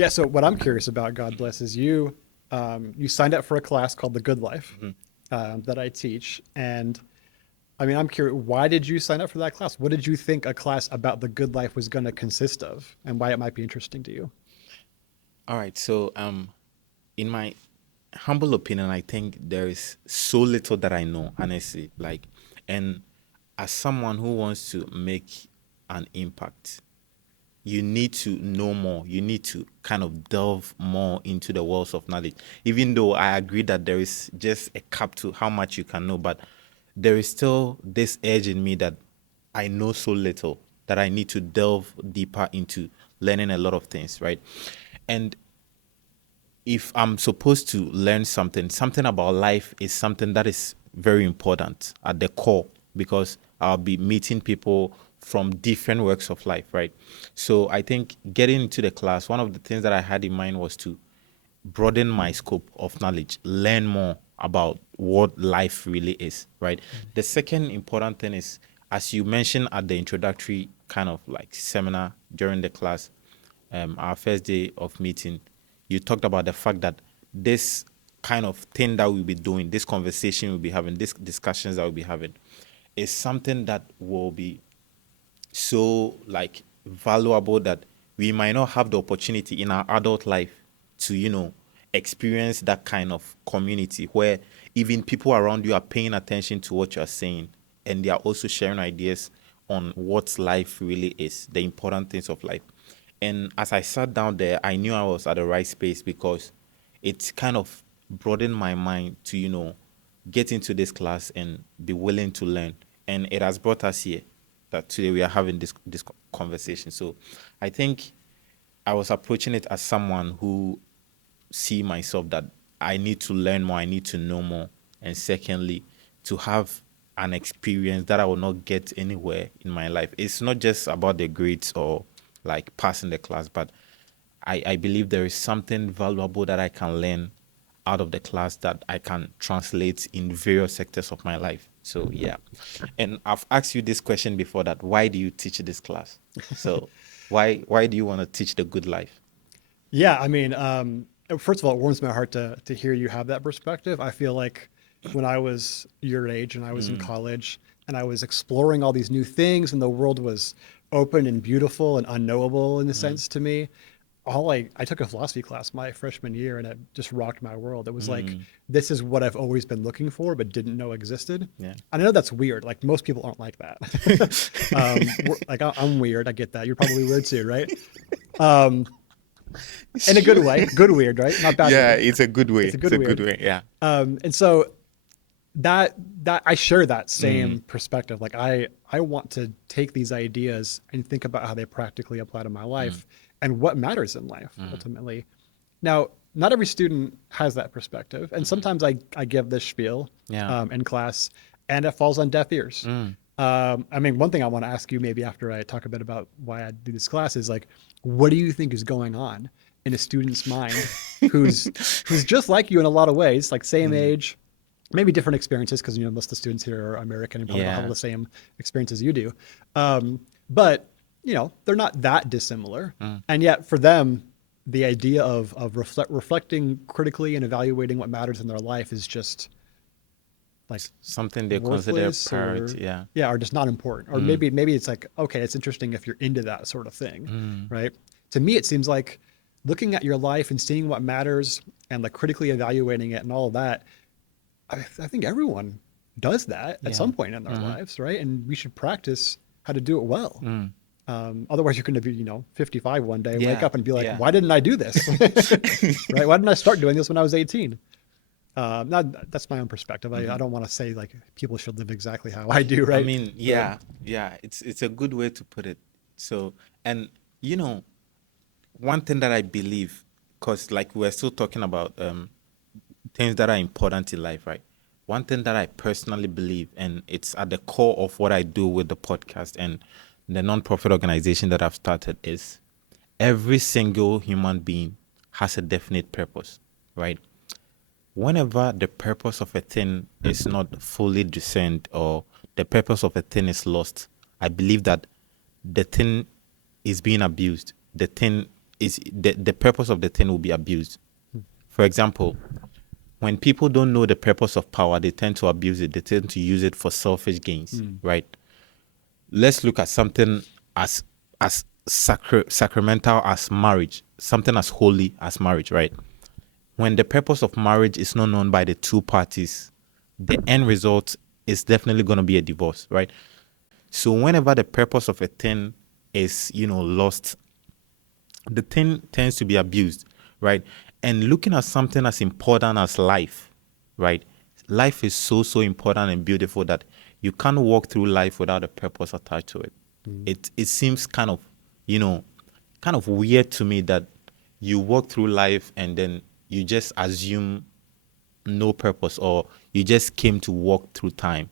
Yeah. So what I'm curious about, God bless, is you signed up for a class called The Good Life Mhm. that I teach, and I mean, I'm curious, why did you sign up for that class? What did you think a class about the good life was going to consist of, and why it might be interesting to you? All right. So, in my humble opinion, I think there is so little that I know, honestly. Like, and as someone who wants to make an impact, you need to know more. You need to kind of delve more into the walls of knowledge. Even though I agree that there is just a cap to how much you can know, but there is still this edge in me that I know so little that I need to delve deeper into learning a lot of things, right? And if I'm supposed to learn something about life is something that is very important at the core because I'll be meeting people from different works of life, right? So I think getting into the class, one of the things that I had in mind was to broaden my scope of knowledge, learn more about what life really is, right? The second important thing is, as you mentioned at the introductory kind of like seminar during the class, our first day of meeting, you talked about the fact that this kind of thing that we'll be doing, this conversation we'll be having, these discussions that we'll be having, is something that will be so like valuable that we might not have the opportunity in our adult life to experience that kind of community where even people around you are paying attention to what you're saying and they are also sharing ideas on what life really is, the important things of life. And as I sat down there, I knew I was at the right space because it's kind of broadened my mind to get into this class and be willing to learn. And it has brought us here that today we are having this conversation. So I think I was approaching it as someone who see myself that I need to learn more, I need to know more, and secondly, to have an experience that I will not get anywhere in my life. It's not just about the grades or like passing the class, but I believe there is something valuable that I can learn out of the class that I can translate in various sectors of my life. So yeah. And I've asked you this question before that why do you teach this class? So why do you want to teach the good life? Yeah, I mean, first of all, it warms my heart to hear you have that perspective. I feel like when I was your age and I was in Mm, college and I was exploring all these new things and the world was open and beautiful and unknowable in a mm, sense to me, I took a philosophy class my freshman year and it just rocked my world. It was like, mm, this is what I've always been looking for, but didn't know existed. yeah. And I know that's weird. Like most people aren't like that. I'm weird. I get that. You're probably weird too, right? Um, It's in a good true. way, good weird, right? Not bad Yeah, weird. it's a good It's way. a It's good a good weird. way. Yeah. And so that I share that Mm, same perspective. Like I want to take these ideas and think about how they practically apply to my mm, life and what matters in life mm, ultimately. Now, not every student has that perspective, and mm. sometimes I give this spiel Yeah. in class, and it falls on deaf ears. Mm. I mean, one thing I want to ask you maybe after I talk a bit about why I do this class is like, what do you think is going on in a student's mind who's just like you in a lot of ways, like same Mm. age, maybe different experiences because most of the students here are American and probably don't have all Yeah. the same experiences you do, but they're not that dissimilar, Mm. and yet for them, the idea of reflecting critically and evaluating what matters in their life is just like Something they consider a worthless or priority. Yeah. yeah or just not important, or Mm. maybe it's like, okay, it's interesting if you're into that sort of thing, Mm. right? To me it seems like looking at your life and seeing what matters and like critically evaluating it and all of that. I think everyone does that at Yeah. some point in their Mm-hmm. lives, right? And we should practice how to do it well. Mm. Otherwise you're going to be 55 one day, wake Yeah. up and be like, Yeah. why didn't I do this? Right? Why didn't I start doing this when I was 18? Not, that's my own perspective. I Mm-hmm. don't want to say like people should live exactly how I do, I right? mean, But yeah, yeah, it's a good way to put it. So, and you know, one thing that I believe, because like we're still talking about things that are important in life, right? One thing that I personally believe, and it's at the core of what I do with the podcast and the non-profit organization that I've started, is every single human being has a definite purpose, right? Whenever the purpose of a thing is not fully discerned or the purpose of a thing is lost, I believe that the thing is being abused. The thing is the purpose of the thing will be abused. For example, when people don't know the purpose of power, they tend to abuse it. They tend to use it for selfish gains, right? Let's look at something as sacramental as marriage, something as holy as marriage, right? When the purpose of marriage is not known by the two parties, the end result is definitely going to be a divorce, right? So whenever the purpose of a thing is, lost, the thing tends to be abused, right? And looking at something as important as life, right? Life is so important and beautiful that you can't walk through life without a purpose attached to it. It seems kind of weird to me that you walk through life and then you just assume no purpose, or you just came to walk through time.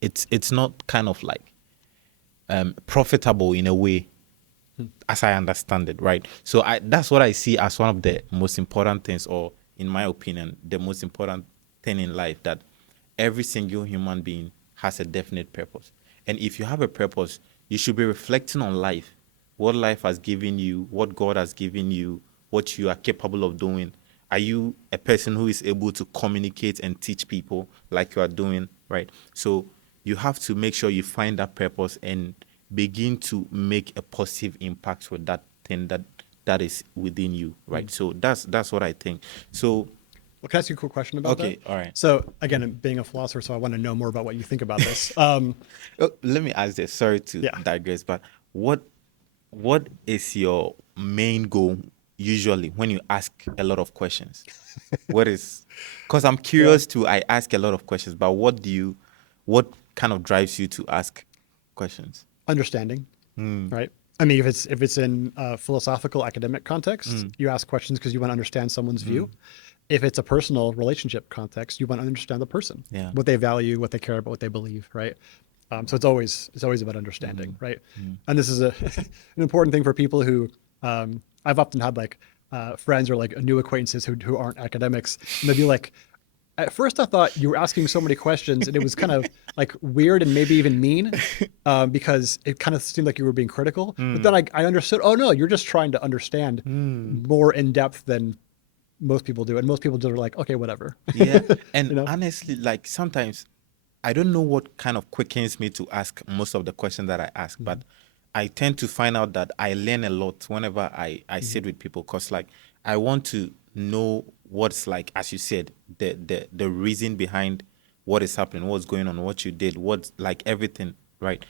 It's not kind of like profitable in a way, as I understand it, right? So that's what I see as one of the most important things, or in my opinion, the most important thing in life, that every single human being has a definite purpose. And if you have a purpose, you should be reflecting on life, what life has given you, what God has given you, what you are capable of doing. Are you a person who is able to communicate and teach people like you are doing, right? So you have to make sure you find that purpose and begin to make a positive impact with that thing that is within you, right? So that's what I think. So Well, can I ask you a quick question about okay, that? all right. So again, being a philosopher, so I want to know more about what you think about this. Let me ask this. Sorry to Yeah. digress, but what is your main goal usually when you ask a lot of questions? What is, because I'm Yeah. curious too. I ask a lot of questions, but what kind of drives you to ask questions? Understanding, right? I mean, if it's in a philosophical academic context, you ask questions because you want to understand someone's view. If it's a personal relationship context, you want to understand the person, Yeah. what they value, what they care about, what they believe, right? So it's always about understanding, right? And this is an important thing for people who I've often had like friends or like new acquaintances who aren't academics, and they'll be like, at first I thought you were asking so many questions and it was kind of like weird and maybe even mean because it kind of seemed like you were being critical. But then I understood, oh no, you're just trying to understand more in depth than most people do. And most people just are like, okay, whatever. Yeah. You And know? honestly, like sometimes I don't know what kind of quickens me to ask most of the questions that I ask, but I tend to find out that I learn a lot whenever I sit with people, because like I want to know what's, like, as you said, the reason behind what is happening, what's going on, what you did, what's like everything, right?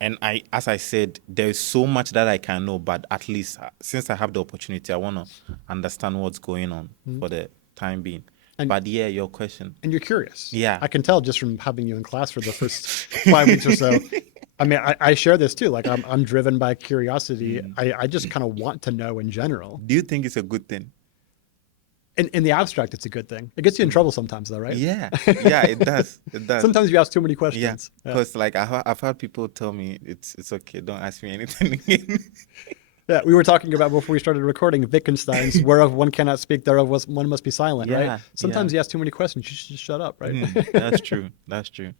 And as I said, there's so much that I can know, but at least since I have the opportunity, I want to understand what's going on for the time being. And But yeah, your question. and you're curious. Yeah. I can tell just from having you in class for the first 5 weeks or so. I mean, I share this too. Like I'm driven by curiosity. I just kind of want to know in general. Do you think it's a good thing? In the abstract, it's a good thing. It gets you in trouble sometimes, though, right? Yeah, yeah, it does. It does. Sometimes you ask too many Yeah, questions. Yeah. because like I've had people tell me it's okay, don't ask me anything again. Yeah, we were talking about before we started recording Wittgenstein's "Whereof one cannot speak, thereof one must be silent." Right? Yeah, Sometimes yeah. you ask too many questions, you should just shut up, right? That's true. That's true.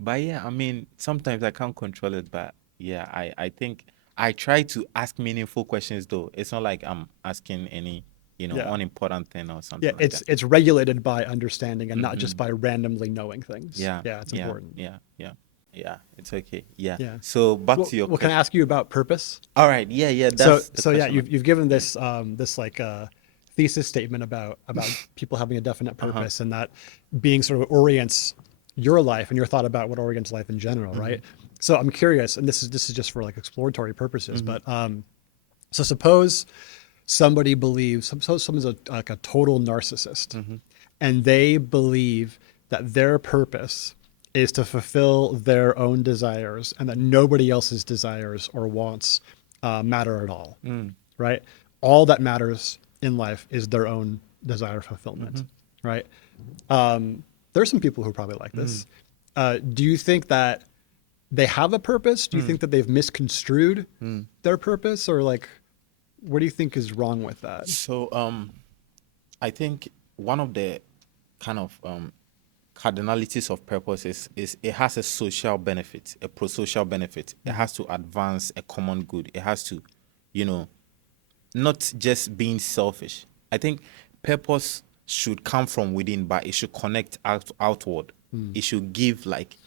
But yeah, I mean, sometimes I can't control it, but yeah, I think I try to ask meaningful questions though. It's not like I'm asking any, Yeah, unimportant thing or yeah. something like that. It's regulated by understanding and not just by randomly knowing things. Yeah, Yeah, it's yeah, important. yeah, yeah, yeah. It's okay. Yeah. Yeah. So back Well, to your well, can I question. ask you about purpose? All right. Yeah, yeah. So, That's the so yeah, question. you've given Yeah. this like thesis statement about people having a definite Uh-huh. purpose and that being sort of orients your life and your thought about what orients life in general, right? So I'm curious, and this is just for like exploratory purposes, but so suppose somebody believes, suppose someone's like a total narcissist, and they believe that their purpose is to fulfill their own desires and that nobody else's desires or wants matter at all, right? All that matters in life is their own desire fulfillment, right? There's some people who are probably like this. Do you think that they have a purpose? Do you think that they've misconstrued their purpose, or like, what do you think is wrong with that? So I think one of the kind of cardinalities of purpose is it has a social benefit, a pro-social benefit. It has to advance a common good. It has to, you know, not just being selfish. I think purpose should come from within, but it should connect outward. It should give like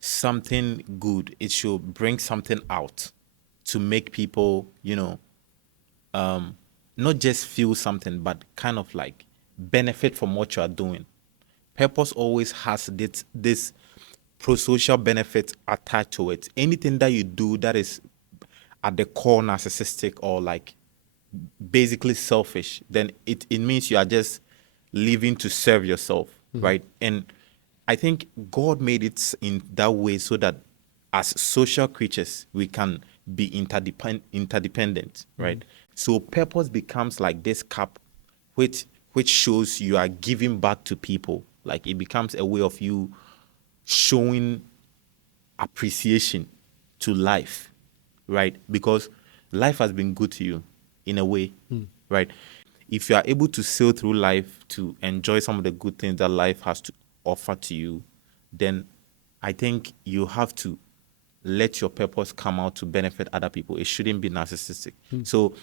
something good. It should bring something out to make people, not just feel something, but kind of like benefit from what you are doing. Purpose always has this pro-social benefit attached to it. Anything that you do that is at the core narcissistic or like basically selfish, then it means you are just living to serve yourself, right? And I think God made it in that way so that as social creatures, we can be interdependent, right? So purpose becomes like this cup which shows you are giving back to people. Like it becomes a way of you showing appreciation to life, right? Because life has been good to you in a way, right? If you are able to sail through life to enjoy some of the good things that life has to offer to you, then I think you have to let your purpose come out to benefit other people. It shouldn't be narcissistic. So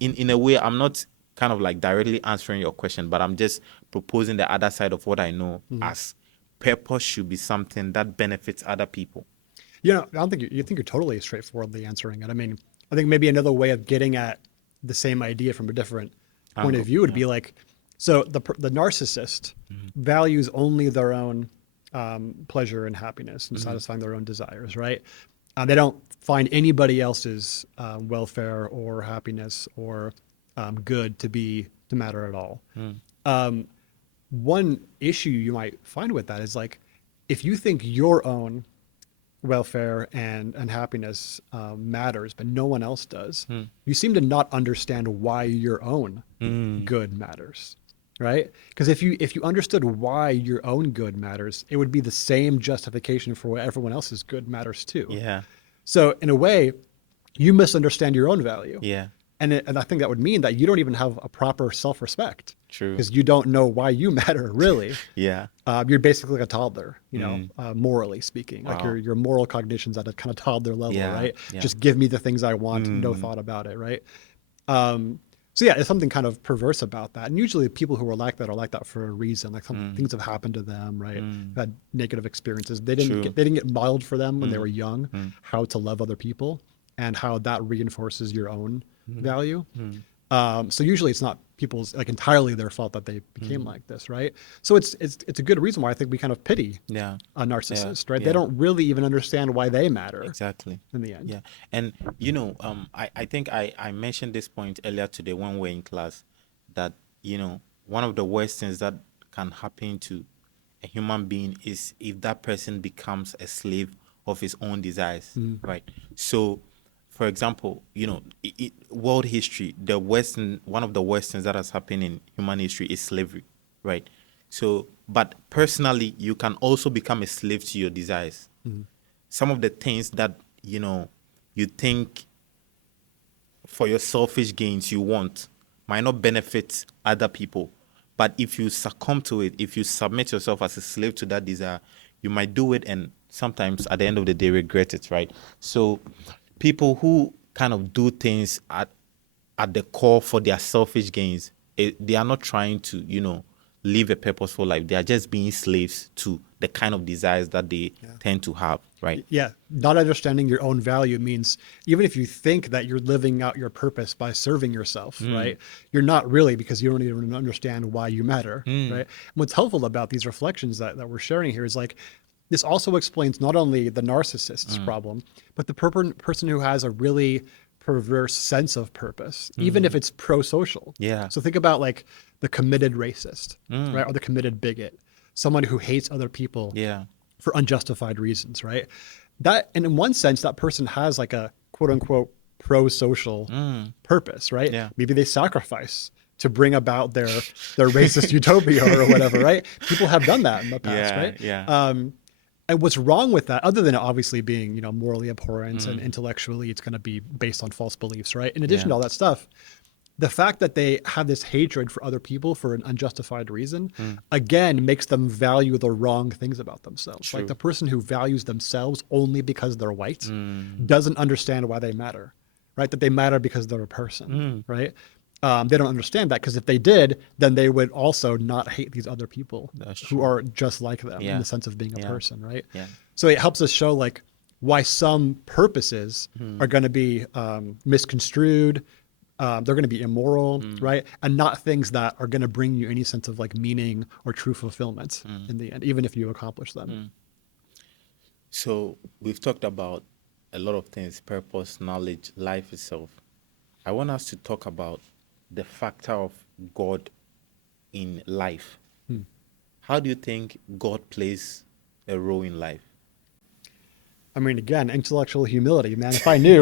in a way, I'm not kind of like directly answering your question, but I'm just proposing the other side of what I know as purpose should be something that benefits other people. I don't think you think you're totally straightforwardly answering it. I mean, I think maybe another way of getting at the same idea from a different point of view would be like, so the narcissist values only their own pleasure and happiness and satisfying their own desires, right? They don't find anybody else's welfare or happiness or good to matter at all. One issue you might find with that is like, if you think your own welfare and happiness matters, but no one else does, you seem to not understand why your own good matters, right? Because if you understood why your own good matters, it would be the same justification for why everyone else's good matters too. Yeah. So in a way, you misunderstand your own value. Yeah. And I think that would mean that you don't even have a proper self-respect. True. Because you don't know why you matter, really. Yeah. You're basically like a toddler, morally speaking. Like Wow. your moral cognition's at a kind of toddler level, Yeah, right? yeah. Just give me the things I want, no thought about it, right? So yeah, there's something kind of perverse about that. And usually people who are like that for a reason. Like some things have happened to them, right? Had negative experiences. They True. didn't get modeled for them when they were young, how to love other people and how that reinforces your own value. So usually it's not people's like entirely their fault that they became like this, right? So it's a good reason why I think we kind of pity Yeah. a narcissist, Yeah, right? yeah. They don't really even understand why they matter Exactly. in the end. Yeah. And I think I mentioned this point earlier today when we were in class that, one of the worst things that can happen to a human being is if that person becomes a slave of his own desires, right? So for example, world history, one of the worst things that has happened in human history is slavery, right? So, but personally, you can also become a slave to your desires. Some of the things that, you think for your selfish gains you want might not benefit other people. But if you succumb to it, if you submit yourself as a slave to that desire, you might do it and sometimes at the end of the day regret it, right? So people who kind of do things at the core for their selfish gains, they are not trying to, live a purposeful life. They are just being slaves to the kind of desires that they tend to have, right? Yeah, not understanding your own value means even if you think that you're living out your purpose by serving yourself, right? You're not really, because you don't even understand why you matter, right? And what's helpful about these reflections that we're sharing here is like, this also explains not only the narcissist's problem, but the person who has a really perverse sense of purpose, even if it's pro-social. Yeah. So think about like the committed racist, right? Or the committed bigot, someone who hates other people Yeah. for unjustified reasons, right? That, and in one sense, that person has like a quote unquote pro-social purpose, right? Yeah. Maybe they sacrifice to bring about their racist utopia or whatever, right? People have done that in the past, Yeah, right? yeah. And what's wrong with that, other than obviously being, morally abhorrent and intellectually, it's going to be based on false beliefs, right? In addition to all that stuff, the fact that they have this hatred for other people for an unjustified reason, again, makes them value the wrong things about themselves. True. Like the person who values themselves only because they're white doesn't understand why they matter, right? That they matter because they're a person, right? They don't understand that because if they did, then they would also not hate these other people That's who true. are just like them in Yeah. the sense of being a Yeah. person, right? Yeah. So it helps us show like why some purposes Hmm. are going to be misconstrued. They're going to be immoral, right? And not things that are going to bring you any sense of like meaning or true fulfillment in the end, even if you accomplish them. So we've talked about a lot of things: purpose, knowledge, life itself. I want us to talk about the factor of God in life. How do you think God plays a role in life? I mean, again, intellectual humility, man. If I knew,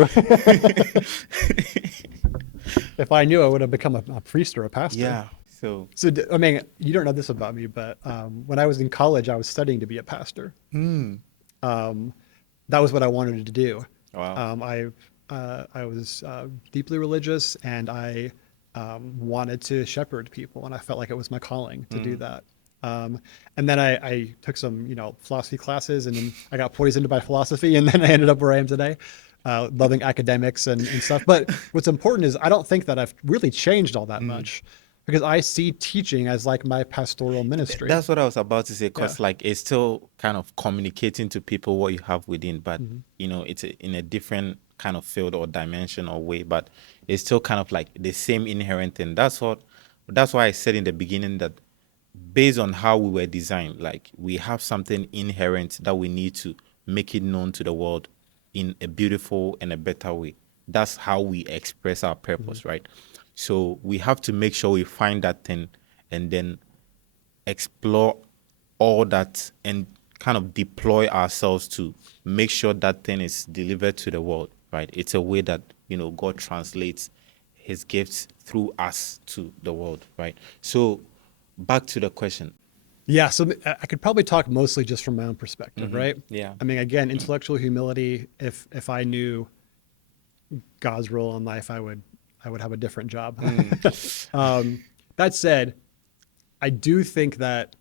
if I knew, I would have become a priest or a pastor. Yeah. So. So, I mean, you don't know this about me, but when I was in college, I was studying to be a pastor. Um, that was what I wanted to do. Wow. I was deeply religious, and I wanted to shepherd people, and I felt like it was my calling to do that. And then I took some, philosophy classes, and then I got poisoned by philosophy, and then I ended up where I am today, loving academics and stuff. But what's important is I don't think that I've really changed all that much because I see teaching as like my pastoral ministry. That's what I was about to say, Yeah. because like it's still kind of communicating to people what you have within, but it's in a different kind of field or dimension or way, but it's still kind of like the same inherent thing. That's why I said in the beginning that based on how we were designed, like we have something inherent that we need to make it known to the world in a beautiful and a better way. That's how we express our purpose, right? So we have to make sure we find that thing and then explore all that and kind of deploy ourselves to make sure that thing is delivered to the world, right? It's a way that, God translates his gifts through us to the world, right? So back to the question. Yeah, so I could probably talk mostly just from my own perspective, right? Yeah. I mean, again, intellectual humility. If I knew God's role in life, I would have a different job. That said, I do think that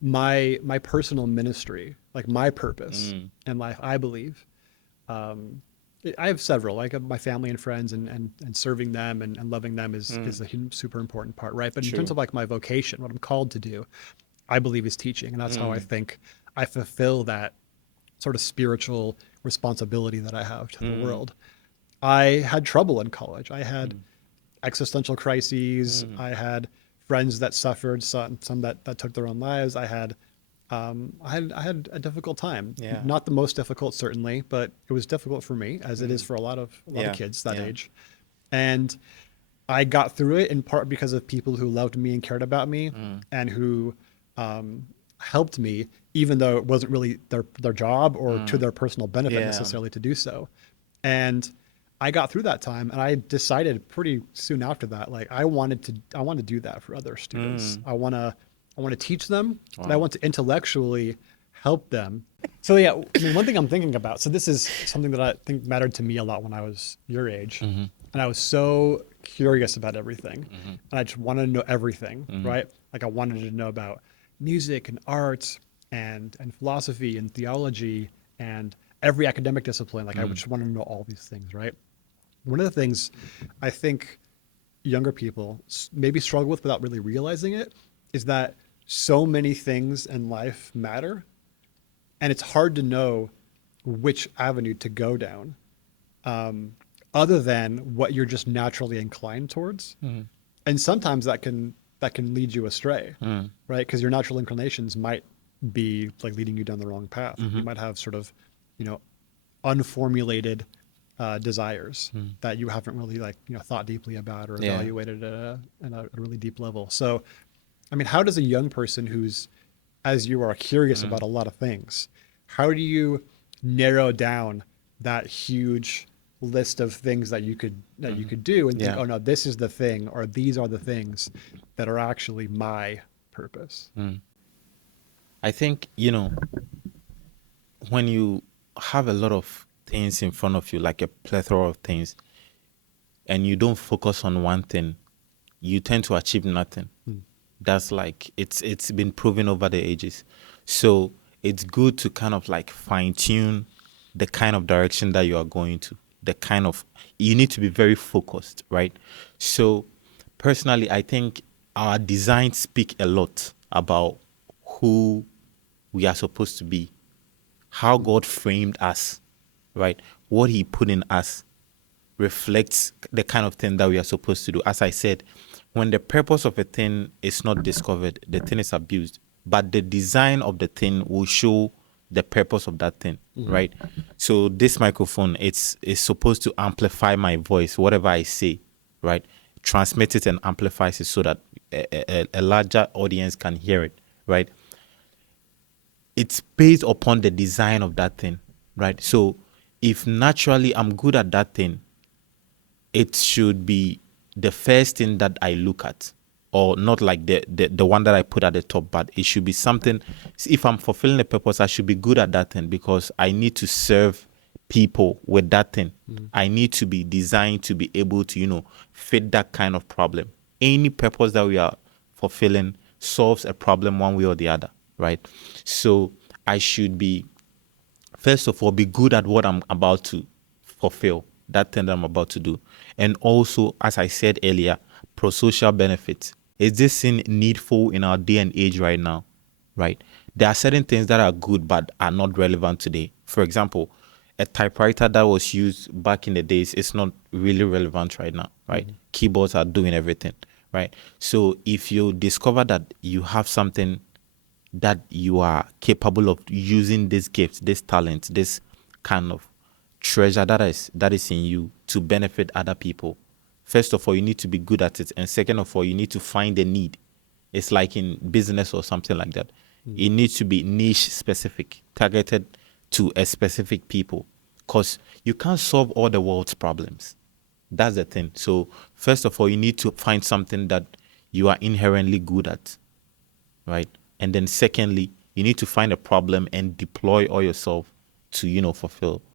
my personal ministry, like my purpose in life, I believe, I have several, like my family and friends, and serving them and loving them is a super important part, right? But in terms True. of like my vocation, what I'm called to do, I believe is teaching, and that's how I think I fulfill that sort of spiritual responsibility that I have to the world. I had trouble in college. I had existential crises. I had friends that suffered, some that took their own lives. I had a difficult time. Yeah. Not the most difficult, certainly, but it was difficult for me, as it is for a lot of Yeah. kids that Yeah. age. And I got through it in part because of people who loved me and cared about me, and who helped me, even though it wasn't really their job or to their personal benefit Yeah. necessarily to do so. And I got through that time, and I decided pretty soon after that, like I want to do that for other students. I want to teach them, and I want to intellectually help them. So yeah, I mean, one thing I'm thinking about. So this is something that I think mattered to me a lot when I was your age, and I was so curious about everything, and I just wanted to know everything, right? Like I wanted to know about music and art and philosophy and theology and every academic discipline. Like I just wanted to know all these things, right? One of the things I think younger people maybe struggle with without really realizing it is that so many things in life matter, and it's hard to know which avenue to go down, other than what you're just naturally inclined towards. And sometimes that can lead you astray, right? Because your natural inclinations might be like leading you down the wrong path. You might have sort of, unformulated desires that you haven't really thought deeply about or Yeah. evaluated at a really deep level. So, I mean, how does a young person who's, as you are, curious about a lot of things, how do you narrow down that huge list of things that you could do and think, Yeah. oh no, this is the thing, or these are the things that are actually my purpose? I think, when you have a lot of things in front of you, like a plethora of things, and you don't focus on one thing, you tend to achieve nothing. That's like, it's been proven over the ages. So it's good to kind of like fine tune the kind of direction that you are going to. the kind of, you need to be very focused, right? So personally, I think our designs speak a lot about who we are supposed to be, how God framed us, right? What he put in us reflects the kind of thing that we are supposed to do. As I said, when the purpose of a thing is not discovered, the thing is abused. But the design of the thing will show the purpose of that thing, right? So this microphone, it's supposed to amplify my voice, whatever I say, right? Transmit it and amplifies it so that a larger audience can hear it, right? It's based upon the design of that thing, right? So if naturally I'm good at that thing, it should be the first thing that I look at, or not like the one that I put at the top, but it should be something. If I'm fulfilling a purpose, I should be good at that thing because I need to serve people with that thing. I need to be designed to be able to, fit that kind of problem. Any purpose that we are fulfilling solves a problem one way or the other, right? So I should be, first of all, be good at what I'm about to fulfill, that thing that I'm about to do. And also, as I said earlier, pro-social benefits. Is this thing needful in our day and age right now? Right? There are certain things that are good but are not relevant today. For example, a typewriter that was used back in the days is not really relevant right now, right? Keyboards are doing everything, right? So if you discover that you have something that you are capable of using this gift, this talent, this kind of treasure that is in you to benefit other people. First of all, you need to be good at it, and second of all, you need to find the need. It's like in business or something like that. It needs to be niche specific, targeted to a specific people, because you can't solve all the world's problems. That's the thing. So first of all, you need to find something that you are inherently good at, right? And then secondly, you need to find a problem and deploy all yourself to, fulfill